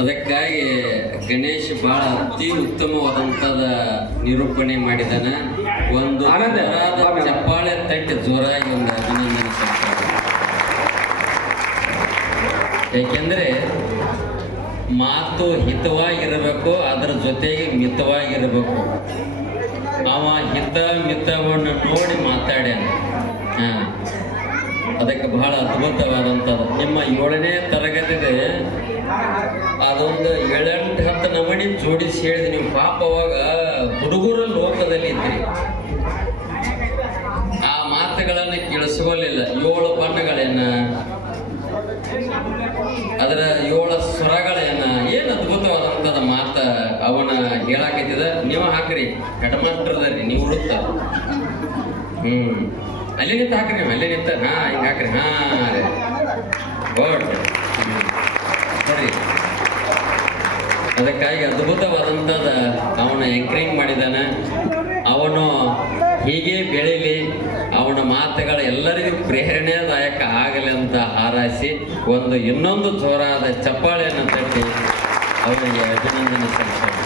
ಅದಕ್ಕಾಗಿ ಗಣೇಶ್ ಬಹಳ ಅತಿ ಉತ್ತಮವಾದಂಥದ ನಿರೂಪಣೆ ಮಾಡಿದಾನ. ಒಂದು ಚಪ್ಪಾಳೆ ತಟ್ಟಿ ಜೋರಾಗಿ ಒಂದು ಅಭಿನಂದನೆ ಸಲ್ಲಿಸ್ತಾರೆ. ಏಕೆಂದರೆ ಮಾತು ಹಿತವಾಗಿರಬೇಕು, ಅದರ ಜೊತೆಗೆ ಮಿತವಾಗಿರಬೇಕು. ಅವ ಹಿತ ಮಿತವನ್ನು ನೋಡಿ ಮಾತಾಡ್ಯಾನ. ಅದಕ್ಕೆ ಬಹಳ ಅದ್ಭುತವಾದಂಥದ್ದು. ನಿಮ್ಮ 7ನೇ ತರಗತಿಗೆ ಅದೊಂದು 7-10 ನಮೂನಿ ಜೋಡಿಸಿ ಹೇಳಿದೆ ನೀವು. ಪಾಪ ಅವಾಗ ಹುಡುಗರ ಲೋಕದಲ್ಲಿ ಇದ್ರಿ, ಆ ಮಾತುಗಳನ್ನು ಕೇಳಿಸ್ಕೊಳ್ಳಿಲ್ಲ. 7 ಬಣ್ಣಗಳೇನ, ಅದರ 7 ಸ್ವರಗಳೇನ, ಏನು ಅದ್ಭುತವಾದಂಥದ್ದು ಮಾತ ಅವನ ಹೇಳಾಕೈತಿದ. ನೀವು ಹಾಕ್ರಿ, ಹೆಡ್ ಮಾಸ್ಟರ್ ಅದರಿ, ನೀವು ಹುಡುಕ್ತ ಅಲ್ಲೇ ನಿಂತ ಹಾಕ್ರಿ, ನೀವು ಅಲ್ಲೇ ನಿಂತ ಹಿಂಗೆ ಹಾಕ್ರಿ. ಗುಡ್ ಸರಿ. ಅದಕ್ಕಾಗಿ ಅದ್ಭುತವಾದಂಥದ ಅವನ ಎಂಕರಿಂಗ್ ಮಾಡಿದಾನೆ. ಅವನು ಹೀಗೆ ಬೆಳೀಲಿ, ಅವನ ಮಾತುಗಳು ಎಲ್ಲರಿಗೂ ಪ್ರೇರಣೆದಾಯಕ ಆಗಲಿ ಅಂತ ಹಾರೈಸಿ ಇನ್ನೊಂದು ಜೋರಾದ ಚಪ್ಪಾಳೆಯನ್ನು ತಟ್ಟಿ ಅವನಿಗೆ ಅಭಿನಂದನೆ ಸಲ್ಲಿಸ್ತಾರೆ.